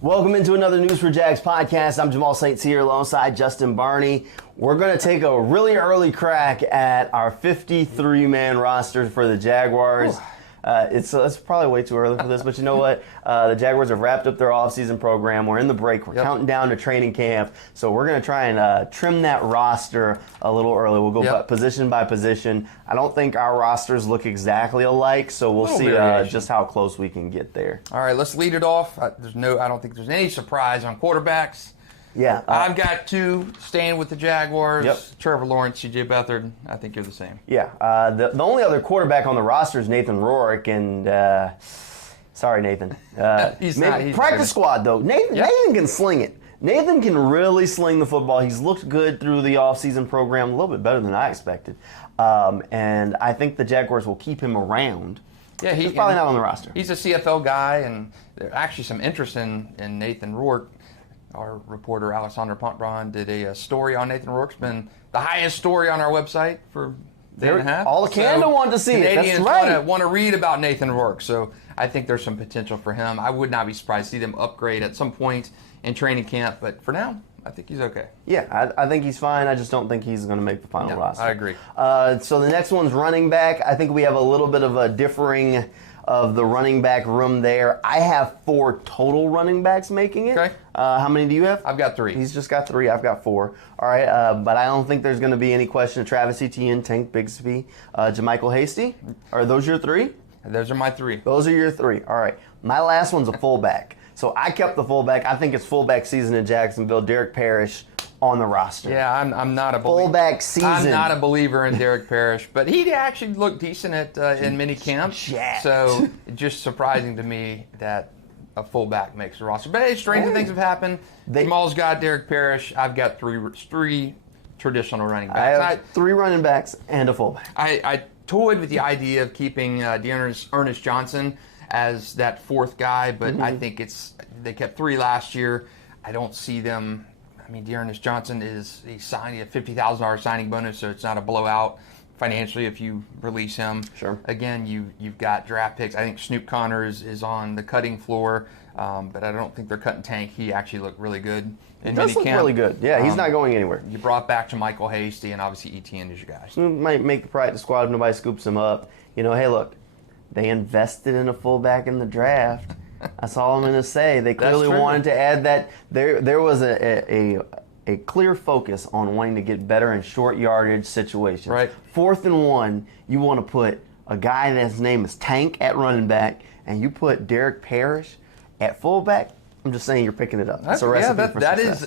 Welcome into another News4JAGs podcast. I'm Jamal St here alongside Justin Barney. We're going to take a really early crack at our 53-man roster for the Jaguars. It's probably way too early for this, but you know what? The Jaguars have wrapped up their offseason program. We're in the break. We're counting down to training camp. So we're going to try and trim that roster a little early. We'll go position by position. I don't think our rosters look exactly alike, so we'll see just how close we can get there. All right, let's lead it off. I don't think there's any surprise on quarterbacks. Yeah, I've got two staying with the Jaguars. Trevor Lawrence, C.J. Beathard. I think you're the same. Yeah, the only other quarterback on the roster is Nathan Rourke, and sorry, Nathan. He's practice squad though. Nathan can sling it. Nathan can really sling the football. He's looked good through the offseason program, a little bit better than I expected, and I think the Jaguars will keep him around. Yeah, he's probably not on the roster. He's a CFL guy, and there's actually some interest in Nathan Rourke. Our reporter, Alexander Pontbrun, did a story on Nathan Rourke. It's been the highest story on our website for a day and a half. All the Canada want to see it. That's right. Canadians want to read about Nathan Rourke, so I think there's some potential for him. I would not be surprised to see them upgrade at some point in training camp, but for now, I think he's okay. Yeah, I think he's fine. I just don't think he's going to make the final roster. I agree. So the next one's running back. I think we have a little bit of a differing of the running back room there. I have 4 total running backs making it. Okay. How many do you have? I've got 3. He's just got 3. I've got 4. All right, but I don't think there's going to be any question of Travis Etienne, Tank Bigsby, Jermichael Hasty. Are those your 3? Those are my 3. Those are your 3. All right. My last one's a fullback. So I kept the fullback. I think it's fullback season in Jacksonville. Derek Parrish on the roster. Yeah, I'm not a believer. Fullback season. I'm not a believer in Derek Parrish, but he actually looked decent in mini camp. So just surprising to me that a fullback makes the roster. But hey, stranger things have happened. Jamal's got Derek Parrish. I've got 3 traditional running backs. I have 3 running backs and a fullback. I toyed with the idea of keeping Ernest Johnson as that 4th guy, but I think they kept 3 last year. I don't see them. I mean, Ernest Johnson he signed a $50,000 signing bonus, so it's not a blowout financially if you release him. Sure. Again, you've got draft picks. I think Snoop Connor is on the cutting floor, but I don't think they're cutting Tank. He actually looked really good in He does look really good. Yeah, he's not going anywhere. You brought back Jermichael Hasty, and obviously Etienne is your guy. Snoop might make the practice squad if nobody scoops him up. You know, hey, look, they invested in a fullback in the draft. That's all I'm going to say. They clearly wanted to add that. There was a clear focus on wanting to get better in short yardage situations. Right. 4th and 1, you want to put a guy that's name is Tank at running back, and you put Derek Parrish at fullback. I'm just saying you're picking it up. That's a recipe for success.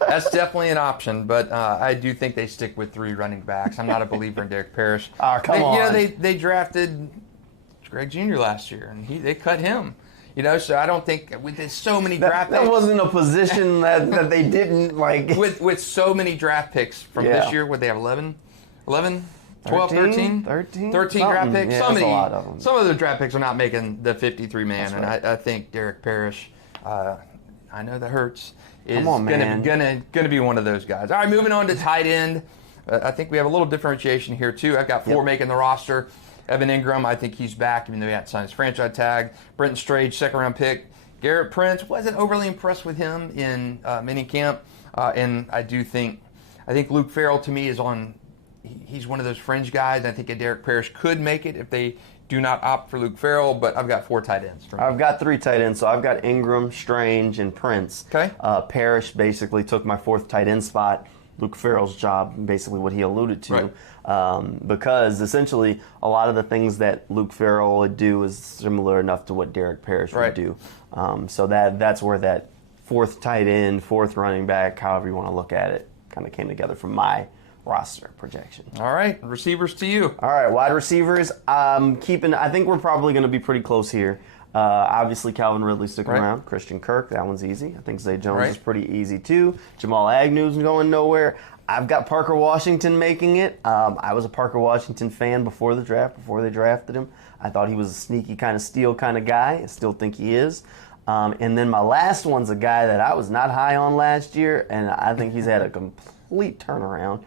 That's definitely an option, but I do think they stick with 3 running backs. I'm not a believer in Derek Parrish. Come on. You know, they drafted Greg Jr. last year, and they cut him. You know, so I don't think with so many draft picks. That wasn't a position that they didn't like. With so many draft picks from this year, would they have 11, 12, 13 draft picks? Yeah, that's a lot of them. Some of the draft picks are not making the 53-man, and I think Derek Parrish, I know that hurts, is gonna be one of those guys. All right, moving on to tight end. I think we have a little differentiation here too. I've got 4 making the roster. Evan Ingram, I think he's back, even though he had to sign his franchise tag. Brenton Strage, 2nd-round pick. Garrett Prince, wasn't overly impressed with him in minicamp. And I think Luke Farrell, to me, he's one of those fringe guys. I think Derek Parrish could make it if they do not opt for Luke Farrell, but I've got 4 tight ends. I've got 3 tight ends, so I've got Ingram, Strange, and Prince. Okay. Parrish basically took my 4th tight end spot. Luke Farrell's job, basically what he alluded to, because essentially a lot of the things that Luke Farrell would do is similar enough to what Derek Parrish would do. So that's where that 4th tight end, 4th running back, however you want to look at it, kind of came together from my roster projection. All right, receivers to you. All right, wide receivers. I think we're probably going to be pretty close here. Obviously, Calvin Ridley sticking around. Christian Kirk, that one's easy. I think Zay Jones is pretty easy too. Jamal Agnew's going nowhere. I've got Parker Washington making it. I was a Parker Washington fan before the draft, before they drafted him. I thought he was a sneaky kind of steal kind of guy. I still think he is. And then my last one's a guy that I was not high on last year, and I think he's had a complete turnaround.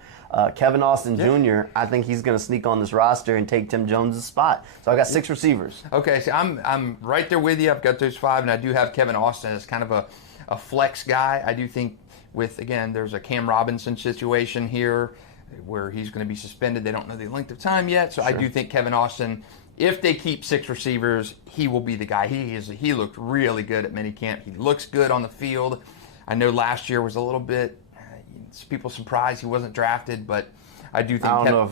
Kevin Austin Jr., I think he's going to sneak on this roster and take Tim Jones' spot. So I got 6 receivers. Okay, so I'm right there with you. I've got those 5, and I do have Kevin Austin as kind of a flex guy. I do think there's a Cam Robinson situation here where he's going to be suspended. They don't know the length of time yet, so sure. I do think Kevin Austin, if they keep 6 receivers, he will be the guy. He looked really good at minicamp. He looks good on the field. I know last year was a little bit, people surprised he wasn't drafted, but I do think I don't know if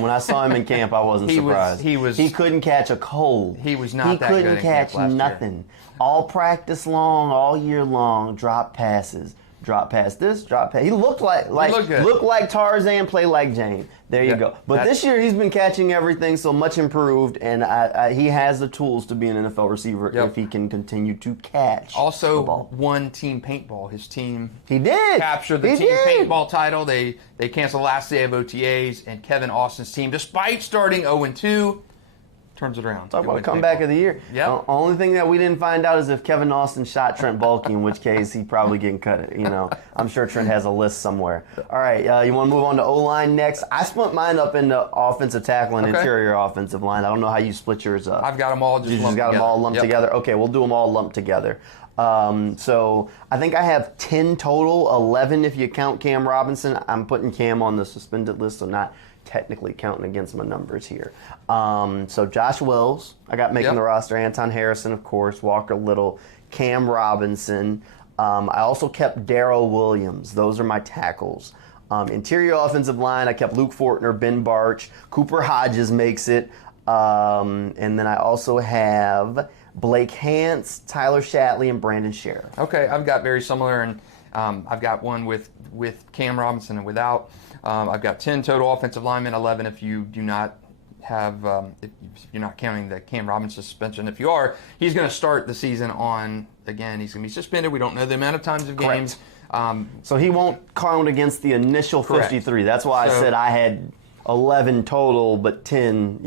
when I saw him in camp, I wasn't surprised. He couldn't catch a cold. He was not that good in camp last year. He couldn't catch nothing. All practice long, all year long, drop passes. Drop past this, drop past. He looked like Tarzan, play like Jane. There you go. But this year he's been catching everything, so much improved, and he has the tools to be an NFL receiver if he can continue to catch. Also, won team paintball. His team captured the team paintball title. They canceled the last day of OTAs, and Kevin Austin's team, despite starting 0-2. Turns it around. Talk about comeback of the year. Yep. The only thing that we didn't find out is if Kevin Austin shot Trent Baalke, in which case he'd probably getting cut. I'm sure Trent has a list somewhere. All right, you want to move on to O-line next? I split mine up into offensive tackle and interior offensive line. I don't know how you split yours up. I've got them all lumped together? Okay, we'll do them all lumped together. So I think I have 10 total, 11 if you count Cam Robinson. I'm putting Cam on the suspended list, so not technically counting against my numbers here. So Josh Wells, I got making the roster. Anton Harrison, of course. Walker Little, Cam Robinson. I also kept Darrell Williams. Those are my tackles. Interior offensive line, I kept Luke Fortner, Ben Barch. Cooper Hodges makes it. And then I also have Blake Hance, Tyler Shatley, and Brandon Sheriff. Okay, I've got very similar, and I've got one with Cam Robinson and without. I've got 10 total offensive linemen, 11 if you do not have, if you're not counting the Cam Robinson suspension. If you are, he's going to start the season on, again, he's going to be suspended. We don't know the amount of times of games. So he won't count against the initial 53. That's why I said I had 11 total, but 10,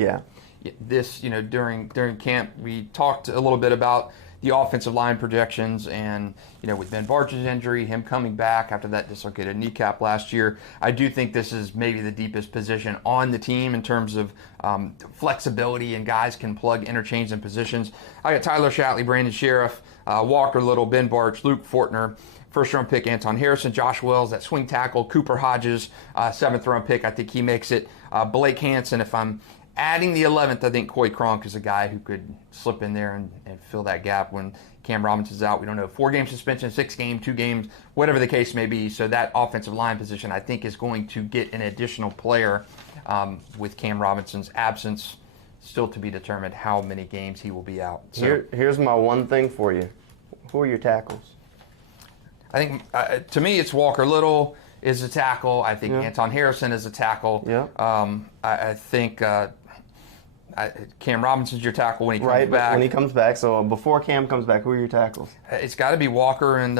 This, during camp, we talked a little bit about the offensive line projections, and with Ben Barch's injury, him coming back after that dislocated kneecap last year, I do think this is maybe the deepest position on the team in terms of flexibility, and guys can interchange in positions. I got Tyler Shatley, Brandon Sheriff, Walker Little, Ben Barch, Luke Fortner, first-round pick Anton Harrison, Josh Wells, that swing tackle, Cooper Hodges, seventh-round pick. I think he makes it. Blake Hansen, if I'm adding the 11th, I think Coy Cronk is a guy who could slip in there and fill that gap when Cam Robinson's out. We don't know, 4-game suspension, 6-game, 2 games, whatever the case may be. So that offensive line position, I think, is going to get an additional player with Cam Robinson's absence. Still to be determined how many games he will be out. So, here's my one thing for you. Who are your tackles? I think, to me, it's Walker Little is a tackle. I think Anton Harrison is a tackle. I think Cam Robinson's your tackle when he comes back. When he comes back. So before Cam comes back, who are your tackles? It's got to be Walker and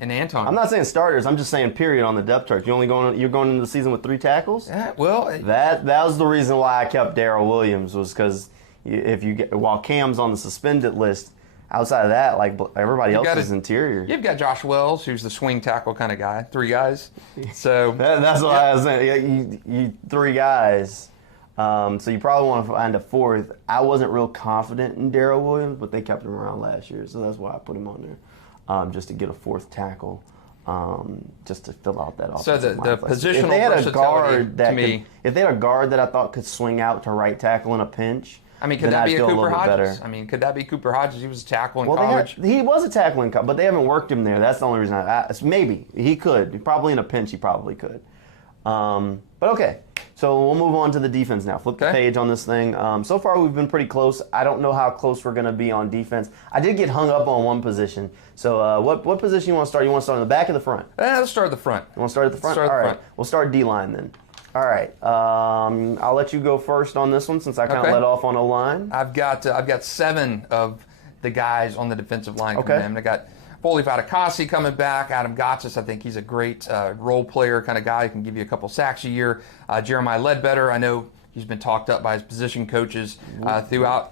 Anton. I'm not saying starters. I'm just saying period on the depth chart. You're going into the season with 3 tackles. Yeah, well, that was the reason why I kept Darrell Williams, was because while Cam's on the suspended list, outside of that, like everybody else is interior. You've got Josh Wells, who's the swing tackle kind of guy. 3 guys. So that's what I was saying. You 3 guys. So you probably want to find a 4th. I wasn't real confident in Darrell Williams, but they kept him around last year, so that's why I put him on there, just to get a 4th tackle, just to fill out that offensive line. So the positional versatility to me. If they had a guard that I thought could swing out to right tackle in a pinch, I mean, could that be a Cooper Hodges? I mean, could that be Cooper Hodges? He was a tackle in college. He was a tackle in college, but they haven't worked him there. That's the only reason. Maybe he could. Probably in a pinch, he probably could. But okay. So we'll move on to the defense now. Flip the page on this thing. So far, we've been pretty close. I don't know how close we're going to be on defense. I did get hung up on one position. So what position you want to start? You want to start in the back or the front? Let's start at the front. You want to start at the front? All right. We'll start D-line then. All right. I'll let you go first on this one since I kind of let off on O-line. I've got 7 of the guys on the defensive line coming in. I got Foley Fatukasi coming back. Adam Gotsis, I think he's a great role player kind of guy. He can give you a couple sacks a year. Jeremiah Ledbetter, I know He's been talked up by his position coaches throughout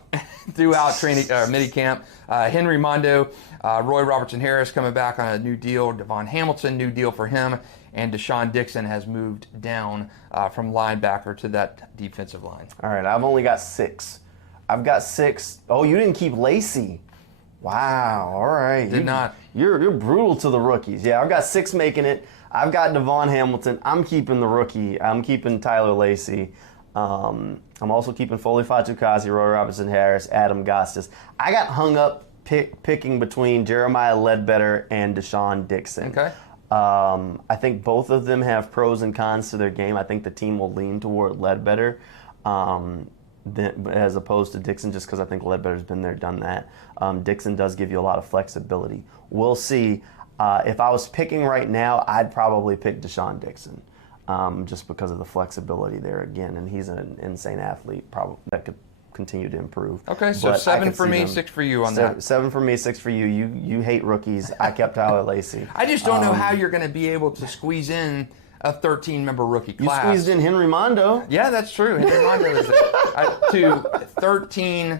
training mini camp. Henry Mondo, Roy Robertson Harris coming back on a new deal. Devon Hamilton, new deal for him. And Deshaun Dixon has moved down from linebacker to that defensive line. All right, I've only got 6. I've got 6. Oh, you didn't keep Lacey. Wow, all right. Did not. You're brutal to the rookies. Yeah, I've got 6 making it. I've got Devon Hamilton. I'm keeping the rookie. I'm keeping Tyler Lacey. I'm also keeping Foley Fatukasi, Roy Robertson Harris, Adam Gostis. I got hung up picking between Jeremiah Ledbetter and Deshaun Dixon. Okay. I think both of them have pros and cons to their game. I think the team will lean toward Ledbetter as opposed to Dixon, just because I think Ledbetter's been there, done that. Dixon does give you a lot of flexibility. We'll see. If I was picking right now, I'd probably pick Deshaun Dixon, just because of the flexibility there again, and he's an insane athlete, probably that could continue to improve. Okay, so But 7 for me, 6 for you on that. 7 for me, 6 for you. You hate rookies. I kept Tyler Lacey. I just don't know how you're going to be able to squeeze in a 13-member rookie You class. squeezed in Henry Mondo. Yeah, that's true. Henry Mondo is to 13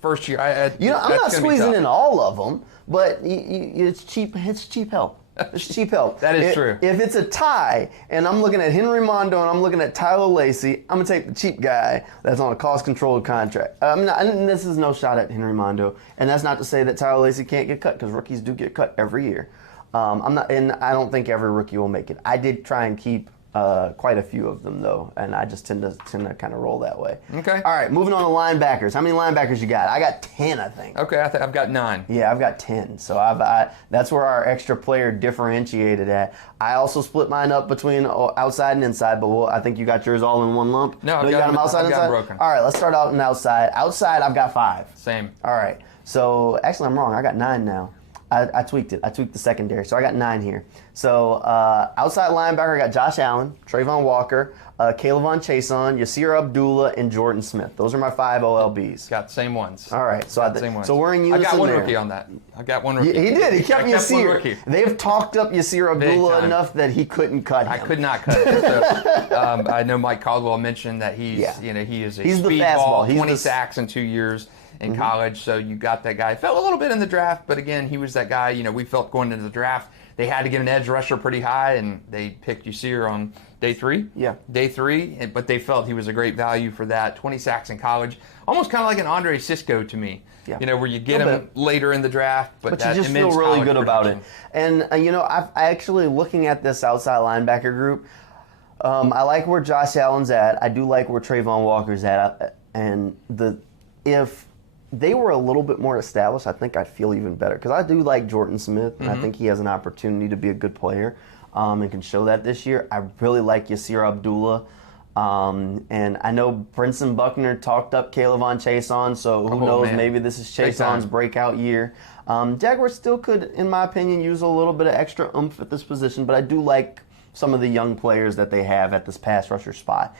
first year. I'm not squeezing in all of them, but it's cheap. It's cheap help. It's cheap help. That is true. If it's a tie and I'm looking at Henry Mondo and I'm looking at Tyler Lacey, I'm gonna take the cheap guy that's on a cost-controlled contract. And this is no shot at Henry Mondo, and that's not to say that Tyler Lacey can't get cut, because rookies do get cut every year. And I don't think every rookie will make it. I did try and keep quite a few of them though, and I just tend to kind of roll that way. Okay. All right, moving on to linebackers. How many linebackers you got? I got 10, I think. Okay, I've got 9. Yeah, I've got 10. So that's where our extra player differentiated at. I also split mine up between outside and inside, but I think you got yours all in one lump. No, you got them outside and inside? broken. All right, let's start out and outside. Outside, I've got 5. Same. All right. So actually, I'm wrong. I got 9 now. I tweaked it. I tweaked the secondary. So I got 9 here. So outside linebacker, I got Josh Allen, Trayvon Walker, Kayvon Chason, Yasir Abdullah, and Jordan Smith. Those are my 5 OLBs. Got the same ones. All right. So same ones. So we're in unison. I got one there. rookie on that. I got one rookie. He did. He kept Yasir. They've talked up Yasir Abdullah enough that he couldn't cut him. I could not cut him. So, I know Mike Caldwell mentioned that he is a speedball, 20 sacks in 2 years. In college, so you got that guy. Fell a little bit in the draft, but again, he was that guy, we felt going into the draft, they had to get an edge rusher pretty high, and they picked Yasir on day 3. Yeah. Day 3, but they felt he was a great value for that. 20 sacks in college. Almost kind of like an Andre Cisco to me. Yeah. Where you get him later in the draft, but you just feel really good about it. And, I actually, looking at this outside linebacker group, I like where Josh Allen's at. I do like where Trayvon Walker's at. And if they were a little bit more established, I think I'd feel even better. Because I do like Jordan Smith, and I think he has an opportunity to be a good player and can show that this year. I really like Yasir Abdullah. And I know Brinson Buckner talked up Kayvon Chason, so who knows, maybe this is Chason's breakout year. Jaguars still could, in my opinion, use a little bit of extra oomph at this position, but I do like some of the young players that they have at this pass rusher spot.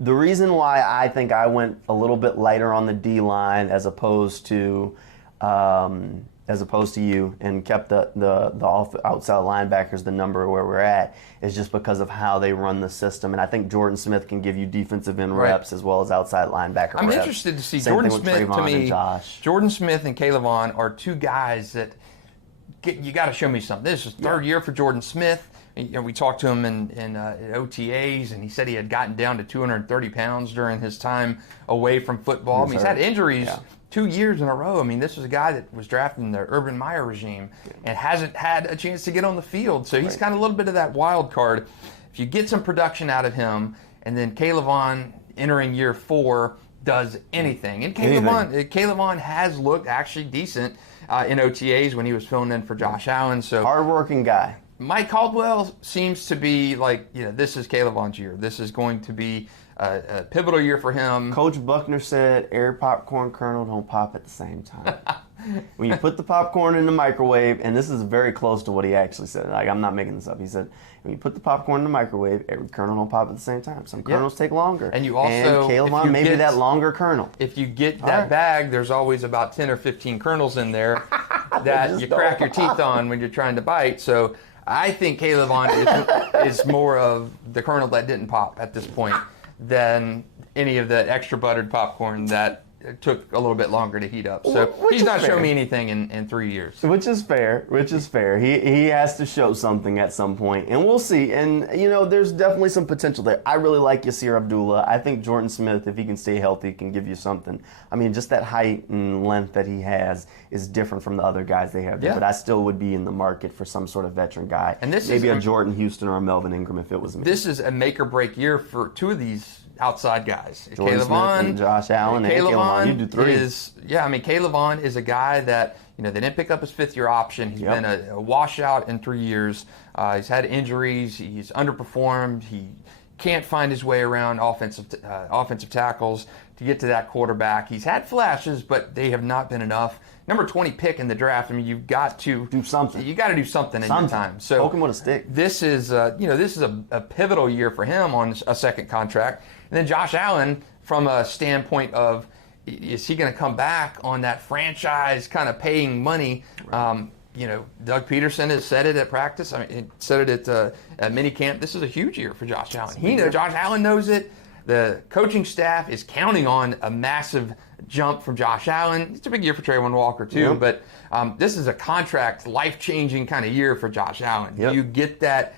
The reason why I think I went a little bit lighter on the D line as opposed to you and kept the outside linebackers the number where we're at is just because of how they run the system. And I think Jordan Smith can give you defensive end reps as well as outside linebacker reps. I'm interested to see Same Jordan thing with Smith. Trayvon To me, and Josh. Jordan Smith and Kayvon are 2 guys that you got to show me something. This is 3rd year for Jordan Smith. We talked to him in OTAs, and he said he had gotten down to 230 pounds during his time away from football. He's had injuries 2 years in a row. This is a guy that was drafted in the Urban Meyer regime and hasn't had a chance to get on the field. So he's got a little bit of that wild card. If you get some production out of him, and then Kayvon entering year 4 does anything. And Kayvon has looked actually decent in OTAs when he was filling in for Josh Allen. So hardworking guy. Mike Caldwell seems to be like, this is Kayvon's year. This is going to be a pivotal year for him. Coach Buckner said, air popcorn kernel don't pop at the same time. When you put the popcorn in the microwave, and this is very close to what he actually said. Like, I'm not making this up. He said, when you put the popcorn in the microwave, every kernel don't pop at the same time. Some kernels take longer. And you also, Kayvon may be that longer kernel. If you get that bag, there's always about 10 or 15 kernels in there that you crack your teeth on when you're trying to bite. So I think Kayvon is more of the kernel that didn't pop at this point than any of the extra buttered popcorn that took a little bit longer to heat up. So he's not shown me anything in 3 years. Which is fair. He has to show something at some point, and we'll see. And, there's definitely some potential there. I really like Yasir Abdullah. I think Jordan Smith, if he can stay healthy, can give you something. I mean, just that height and length that he has is different from the other guys they have there. But I still would be in the market for some sort of veteran guy. And maybe a Jordan Houston or a Melvin Ingram if it was me. This is a make-or-break year for two of these outside guys. Jordan Smith and Josh Allen and Caleb Vaughn. You do three. Caleb Vaughn is a guy that, they didn't pick up his fifth-year option. He's been a washout in 3 years. He's had injuries. He's underperformed. He can't find his way around offensive tackles to get to that quarterback. He's had flashes, but they have not been enough. Number 20 pick in the draft. I mean, you've got to do something. You got to do something in your time. So poke him with a stick. This is, a pivotal year for him on a second contract. And then Josh Allen, from a standpoint of, is he going to come back on that franchise kind of paying money? Doug Peterson has said it at practice. I mean, he said it at minicamp. This is a huge year for Josh Allen. Josh Allen knows it. The coaching staff is counting on a massive jump from Josh Allen. It's a big year for Trayvon Walker too, but this is a contract, life-changing kind of year for Josh Allen. Yep. You get that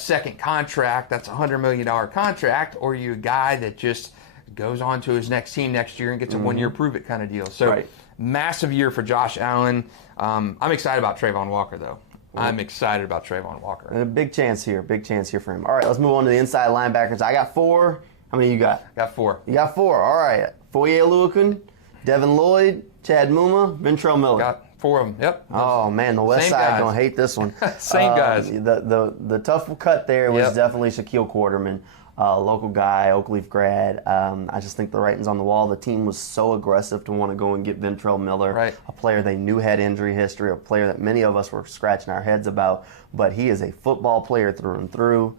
second contract, that's a $100 million contract, or you a guy that just goes on to his next team next year and gets a one-year prove-it kind of deal. So massive year for Josh Allen. I'm excited about Trayvon Walker, though. I'm excited about Trayvon Walker. And a big chance here for him. All right, let's move on to the inside linebackers. I got 4. How many you got? Got 4. You got 4. All right. Foye Oluokun, Devin Lloyd, Chad Muma, Ventrell Miller. Got 4 of them. Yep. Oh man, the West Side gonna hate this one. Same guys. The tough cut there was definitely Shaquille Quarterman, local guy, Oak Leaf grad. I just think the writing's on the wall. The team was so aggressive to want to go and get Ventrell Miller, a player they knew had injury history, a player that many of us were scratching our heads about. But he is a football player through and through,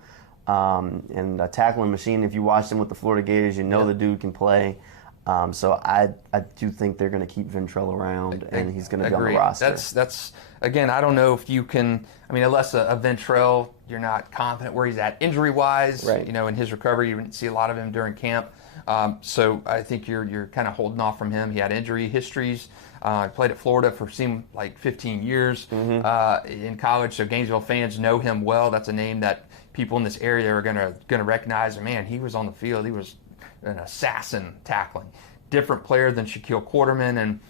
and a tackling machine. If you watched him with the Florida Gators, you know the dude can play. So I do think they're going to keep Ventrell around, and he's going to be on the roster. That's again, I don't know if you can. I mean, unless a Ventrell, you're not confident where he's at injury-wise. Right. In his recovery, you didn't see a lot of him during camp. So I think you're kind of holding off from him. He had injury histories. Played at Florida for seemed like 15 years in college. So Gainesville fans know him well. That's a name that people in this area are gonna recognize. And man, he was on the field. He was an assassin tackling. Different player than Shaquille Quarterman. And,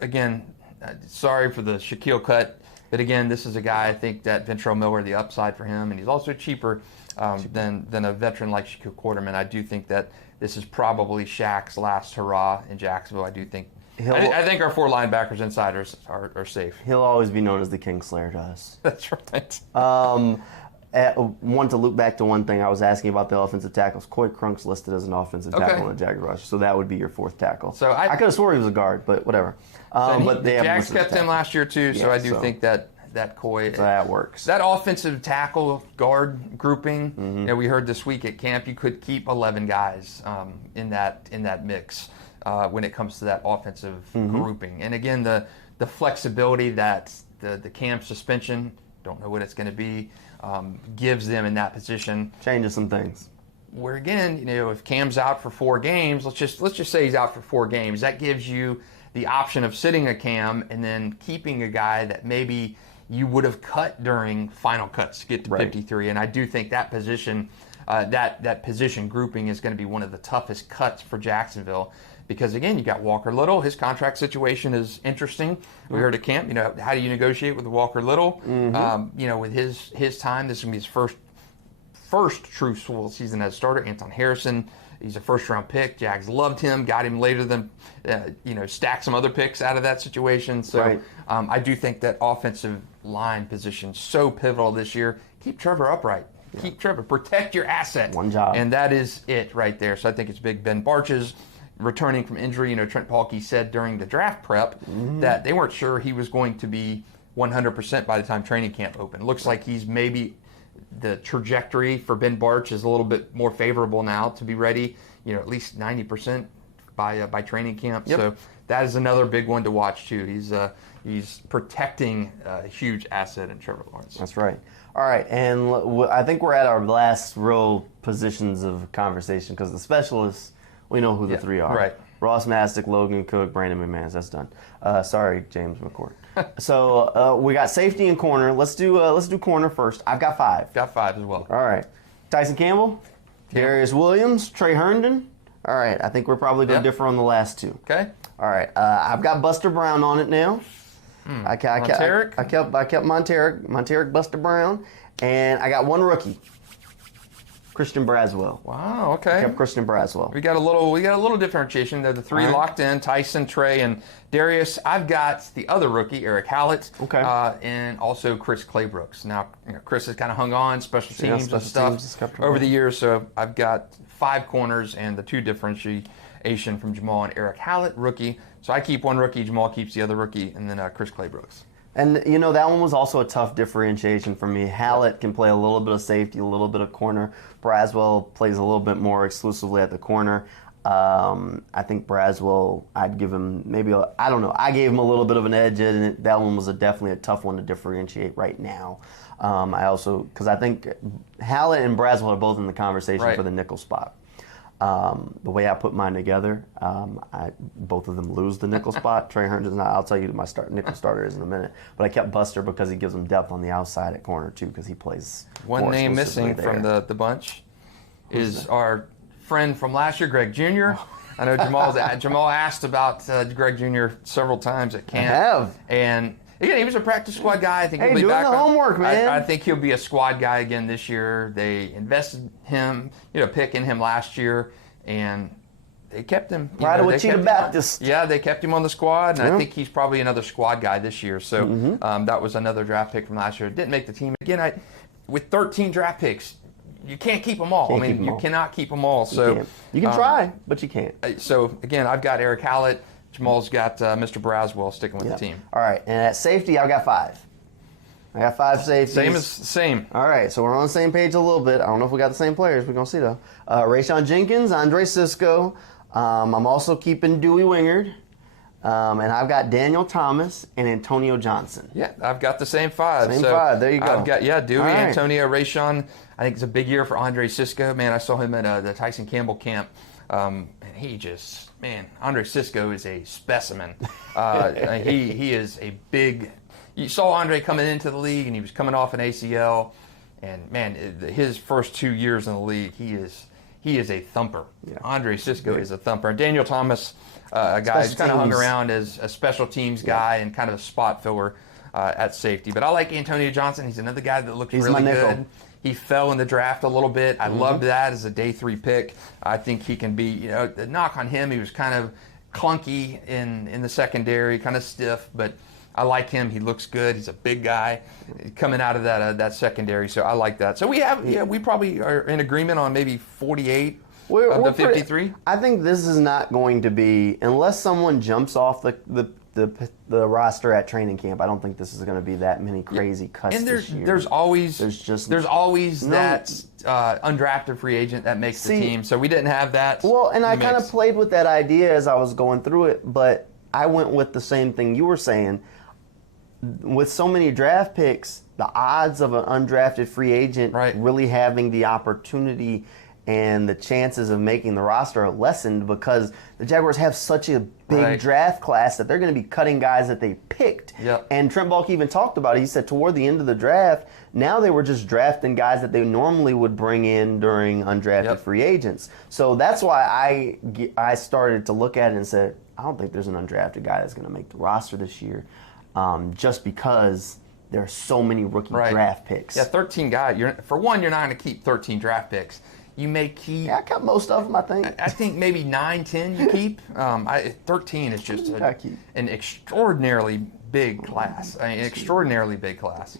again, sorry for the Shaquille cut. But, again, this is a guy, I think, that Ventrell Miller, the upside for him. And he's also cheaper than a veteran like Shaquille Quarterman. I do think that this is probably Shaq's last hurrah in Jacksonville. I do think. I think our 4 linebackers insiders are safe. He'll always be known as the Kingslayer to us. That's right. Want to loop back to one thing I was asking about the offensive tackles. Coy Crunk's listed as an offensive tackle on the Jaguars, so that would be your 4th tackle. So I could have swore he was a guard, but whatever. But the Jags kept him last year too, so I do think that Coy. So that works. That offensive tackle guard grouping. We heard this week at camp you could keep 11 guys in that mix when it comes to that offensive grouping. And again, the flexibility that the camp suspension, don't know what it's going to be. Gives them in that position. Changes some things. Where again, if Cam's out for 4 games, let's just say he's out for 4 games. That gives you the option of sitting a Cam and then keeping a guy that maybe you would have cut during final cuts to get to 53. And I do think that position, that position grouping is going to be one of the toughest cuts for Jacksonville. Because, again, you got Walker Little. His contract situation is interesting. We heard at camp, how do you negotiate with Walker Little? With his time, this is going to be his first true full season as a starter. Anton Harrison, he's a first-round pick. Jags loved him, got him later than, stacked some other picks out of that situation. So I do think that offensive line position is so pivotal this year. Keep Trevor upright. Keep Trevor. Protect your asset. One job. And that is it right there. So I think it's big. Ben Barches returning from injury. Trent Baalke said during the draft prep that they weren't sure he was going to be 100% by the time training camp opened. Looks like he's maybe the trajectory for Ben Barch is a little bit more favorable now to be ready, at least 90% by training camp. So that is another big one to watch too. He's protecting a huge asset in Trevor Lawrence. That's right. All right, and I think we're at our last real positions of conversation because the specialists, we know who the three are. Right. Ross Mastick, Logan Cook, Brandon McManus. That's done. Sorry, James McCourt. So we got safety and corner. Let's do corner first. I've got 5. Got 5 as well. All right. Tyson Campbell, Darius Williams, Trey Herndon. All right. I think we're probably going to differ on the last 2. Okay. All right. I've got Buster Brown on it now. I kept Monteric, Buster Brown, and I got 1 rookie, Christian Braswell. Wow. Okay. I kept Christian Braswell. We got a little differentiation. They're the 3 locked in: Tyson, Trey, and Darius. I've got the other rookie, Eric Hallett, and also Chris Claybrooks. Now, Chris has kind of hung on special teams and stuff over the years, so I've got 5 corners and the 2 differentiation from Jamal and Eric Hallett, rookie. So I keep 1 rookie, Jamal keeps the other rookie, and then Chris Claybrooks. And, that one was also a tough differentiation for me. Hallett can play a little bit of safety, a little bit of corner. Braswell plays a little bit more exclusively at the corner. I think Braswell, I'd give him I gave him a little bit of an edge, and that one was definitely a tough one to differentiate right now. Because I think Hallett and Braswell are both in the conversation for the nickel spot. The way I put mine together, both of them lose the nickel spot. Trey Herndon, I'll tell you who my nickel starter is in a minute. But I kept Buster because he gives them depth on the outside at corner too, because he plays. One name missing from the bunch is our friend from last year, Greg Jr. I know Jamal asked about Greg Jr. several times at camp. I have. And again, he was a practice squad guy. I think he'll be doing back the homework, man. I think he'll be a squad guy again this year. They invested him, picking him last year, and they kept him. Right with Cheetah Baptist. Yeah, they kept him on the squad, and I think he's probably another squad guy this year. So that was another draft pick from last year. Didn't make the team. Again, with 13 draft picks, you can't keep them all. You cannot keep them all. So you can try, but you can't. So again, I've got Eric Hallett. Jamal's got Mr. Braswell sticking with the team. All right, and at safety, I've got 5. I got 5 safeties. Same. All right, so we're on the same page a little bit. I don't know if we got the same players. We're going to see, though. Rayshon Jenkins, Andre Cisco. I'm also keeping Dewey Wingard. And I've got Daniel Thomas and Antonio Johnson. Yeah, I've got the same 5. Same 5. There you go. I've got, Dewey, Antonio, Rayshon. I think it's a big year for Andre Cisco. Man, I saw him at the Tyson Campbell camp. And Andre Cisco is a specimen. He is a big. You saw Andre coming into the league, and he was coming off an ACL, and man, his first 2 years in the league, he is a thumper. Yeah. Andre Cisco is a thumper. And Daniel Thomas, a guy who's kind of hung around as a special teams guy and kind of a spot filler at safety. But I like Antonio Johnson. He's another guy that looks really good. He fell in the draft a little bit. I loved that as a day 3 pick. I think he can be, the knock on him, he was kind of clunky in the secondary, kind of stiff, but I like him. He looks good. He's a big guy coming out of that secondary, so I like that. So we probably are in agreement on maybe 48 of the 53. I think this is not going to be, unless someone jumps off the roster at training camp, I don't think this is going to be that many crazy cuts this year. There's always that undrafted free agent that makes the team. So we didn't have that. Well, and I kind of played with that idea as I was going through it, but I went with the same thing you were saying. With so many draft picks, the odds of an undrafted free agent really having the opportunity and the chances of making the roster are lessened because the Jaguars have such a big draft class that they're going to be cutting guys that they picked. Yep. And Trent Baalke even talked about it. He said toward the end of the draft, now they were just drafting guys that they normally would bring in during undrafted free agents. So that's why I started to look at it and said, I don't think there's an undrafted guy that's going to make the roster this year, just because there are so many rookie draft picks. Yeah, 13 guys. You're not going to keep 13 draft picks. You may keep. Yeah, I kept most of them, I think. I think maybe 9, 10 you keep. 13 is just an extraordinarily big class. Extraordinarily big class.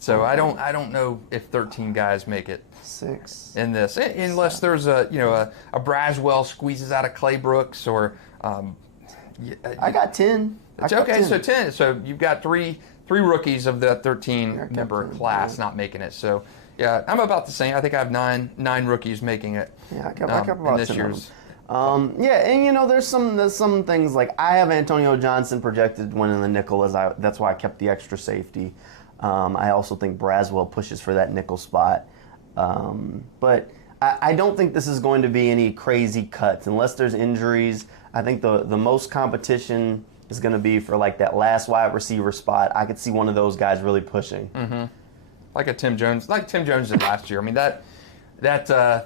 So I don't know if 13 guys make it 6 in this, unless there's a Braswell squeezes out of Claybrooks or. I got 10. Okay, so 10. So you've got three rookies of the 13 member class not making it. So. Yeah, I'm about the same. I think I have nine rookies making it. Yeah, I kept about this 10 year's. Yeah, and there's some things like I have Antonio Johnson projected winning the nickel that's why I kept the extra safety. I also think Braswell pushes for that nickel spot, but I don't think this is going to be any crazy cuts unless there's injuries. I think the most competition is going to be for like that last wide receiver spot. I could see one of those guys really pushing, like Tim Jones did last year. I mean that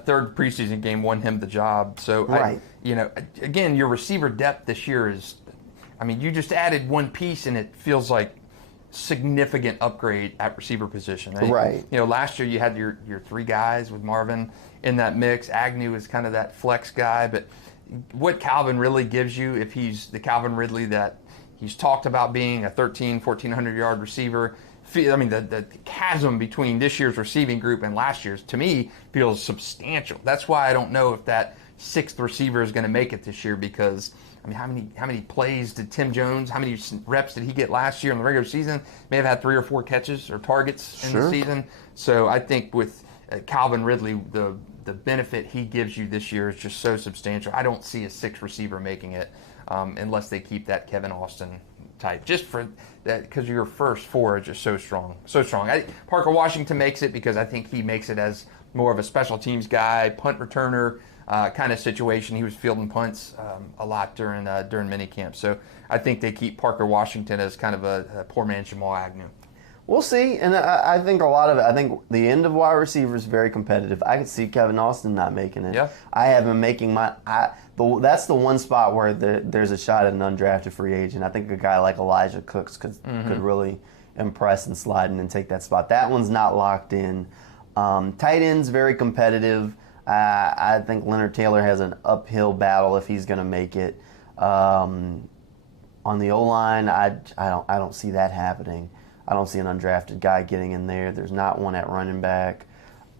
third preseason game won him the job. So, right. Again, your receiver depth this year is, you just added one piece, and it feels like significant upgrade at receiver position. Right. Last year you had your three guys with Marvin in that mix. Agnew is kind of that flex guy, but what Calvin Ridley gives you, if he's the Calvin Ridley that he's talked about being, a 1,400 yard receiver, the chasm between this year's receiving group and last year's, to me, feels substantial. That's why I don't know if that sixth receiver is going to make it this year, because how many plays did Tim Jones, how many reps did he get last year in the regular season? May have had 3 or 4 catches or targets in the season. So I think with Calvin Ridley, the benefit he gives you this year is just so substantial. I don't see a sixth receiver making it unless they keep that Kevin Austin type, just for that, because your first 4 are just so strong. Parker Washington makes it because I think he makes it as more of a special teams guy, punt returner kind of situation. He was fielding punts a lot during minicamp. So I think they keep Parker Washington as kind of a poor man's Jamal Agnew. We'll see, and I think a lot of it, I think the end of wide receiver is very competitive. I could see Kevin Austin not making it. Yeah. I have him making that's the one spot where there's a shot at an undrafted free agent. I think a guy like Elijah Cooks could really impress and slide in and take that spot. That one's not locked in. Tight end's very competitive. I think Leonard Taylor has an uphill battle if he's going to make it. On the O-line, I don't see that happening. I don't see an undrafted guy getting in there. There's not one at running back.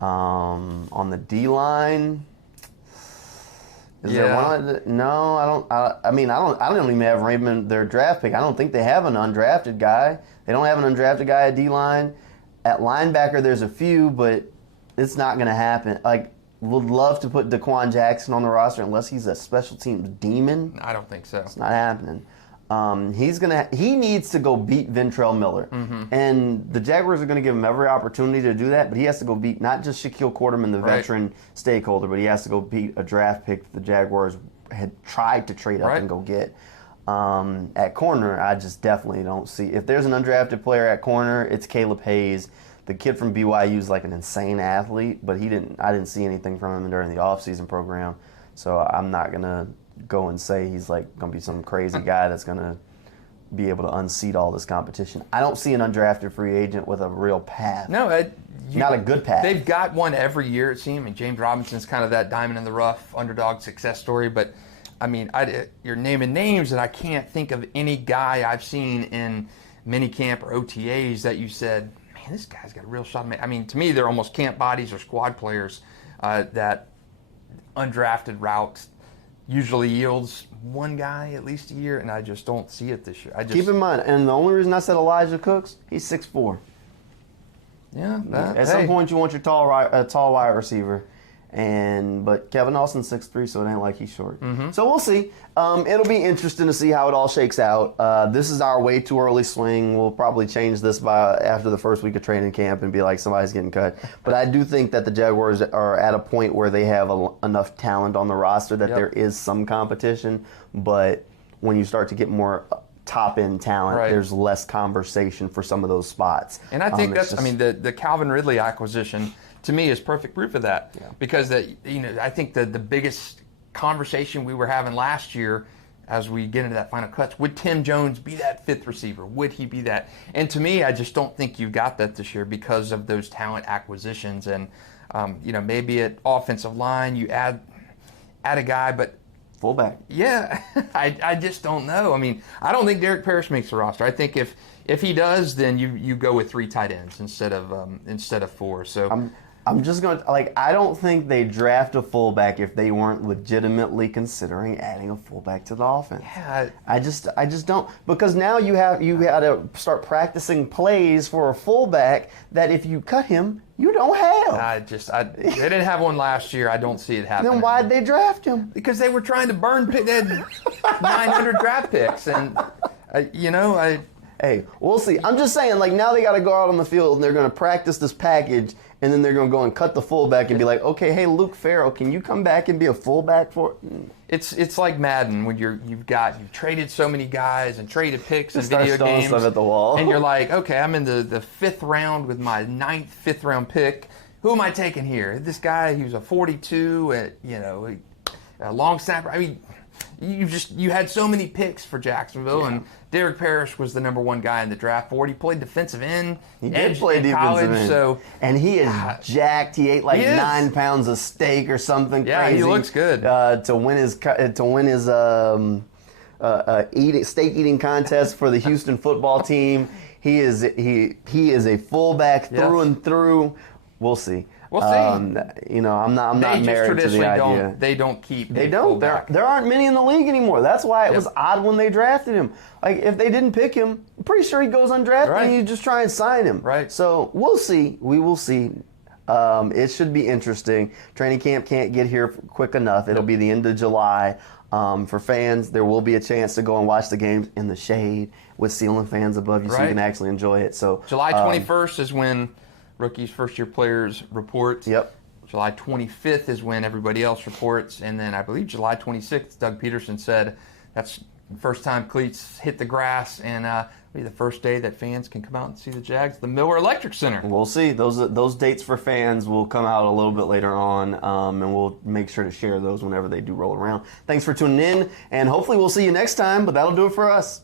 On the D-line, is there one? No, I don't. I don't even have Raymond their draft pick. I don't think they have an undrafted guy. They don't have an undrafted guy at D-line. At linebacker, there's a few, but it's not going to happen. Would love to put Daquan Jackson on the roster unless he's a special teams demon. I don't think so. It's not happening. He needs to go beat Ventrell Miller. And the Jaguars are going to give him every opportunity to do that, but he has to go beat not just Shaquille Quarterman, the veteran stakeholder, but he has to go beat a draft pick that the Jaguars had tried to trade up and go get. At corner, I just definitely don't see. If there's an undrafted player at corner, it's Caleb Hayes. The kid from BYU is like an insane athlete, but I didn't see anything from him during the offseason program, so I'm not going to go and say he's like going to be some crazy guy that's going to be able to unseat all this competition. I don't see an undrafted free agent with a real path. No, not a good path. They've got one every year, it seems. James Robinson's kind of that diamond in the rough underdog success story, but you're naming names, and I can't think of any guy I've seen in minicamp or OTAs that you said, man, this guy's got a real shot. To me, they're almost camp bodies or squad players that undrafted route usually yields one guy at least a year, and I just don't see it this year. Keep in mind, and the only reason I said Elijah Cooks, he's 6'4". Yeah. At some point, you want your tall wide receiver. But Kevin Austin's 6'3", so it ain't like he's short. So we'll see. It'll be interesting to see how it all shakes out. This is our way too early swing. We'll probably change this after the first week of training camp and be like, somebody's getting cut. But I do think that the Jaguars are at a point where they have enough talent on the roster that there is some competition. But when you start to get more top-end talent, there's less conversation for some of those spots. And I think the Calvin Ridley acquisition, to me, is perfect proof of that. Yeah. Because I think the biggest conversation we were having last year as we get into that final cuts, would Tim Jones be that fifth receiver? Would he be that? And to me, I just don't think you got that this year because of those talent acquisitions. And, maybe at offensive line you add a guy, but fullback. Yeah, I just don't know. I don't think Derek Parrish makes the roster. I think if he does, then you go with 3 tight ends instead of 4. So I'm just going to, like, I don't think they draft a fullback if they weren't legitimately considering adding a fullback to the offense. Yeah. I just don't, because now you got to start practicing plays for a fullback that if you cut him, you don't have. They didn't have one last year. I don't see it happening. Then why'd they draft him? Because they were trying to burn. They had 900 draft picks, and Hey, we'll see. I'm just saying, like, now they got to go out on the field and they're going to practice this package, and then they're going to go and cut the fullback and be like, okay, hey, Luke Farrell, can you come back and be a fullback for? It's like Madden when you've traded so many guys and traded picks and video games stuff at the wall. And you're like, okay, I'm in the 5th round with my 9th 5th round pick. Who am I taking here? This guy, he was a 42, a long snapper. I mean, you had so many picks for Jacksonville, and Derek Parrish was the number 1 guy in the draft board. He played defensive end. He did play defensive college, end. And he is jacked. He ate like 9 pounds of steak or something crazy. Yeah, he looks good. To win his steak eating contest for the Houston football team. He is a fullback through and through. We'll see. We'll see. I'm not married to the idea. They don't keep. They don't. There aren't many in the league anymore. That's why it was odd when they drafted him. Like, if they didn't pick him, I'm pretty sure he goes undrafted and you just try and sign him. Right. So we'll see. We will see. It should be interesting. Training camp can't get here quick enough. It'll be the end of July. For fans, there will be a chance to go and watch the games in the shade with ceiling fans above you so you can actually enjoy it. So July 21st is when rookies, first-year players report. Yep. July 25th is when everybody else reports. And then I believe July 26th, Doug Peterson said that's the first time cleats hit the grass, and it'll be the first day that fans can come out and see the Jags at the Miller Electric Center. We'll see. Those dates for fans will come out a little bit later on, and we'll make sure to share those whenever they do roll around. Thanks for tuning in, and hopefully we'll see you next time, but that'll do it for us.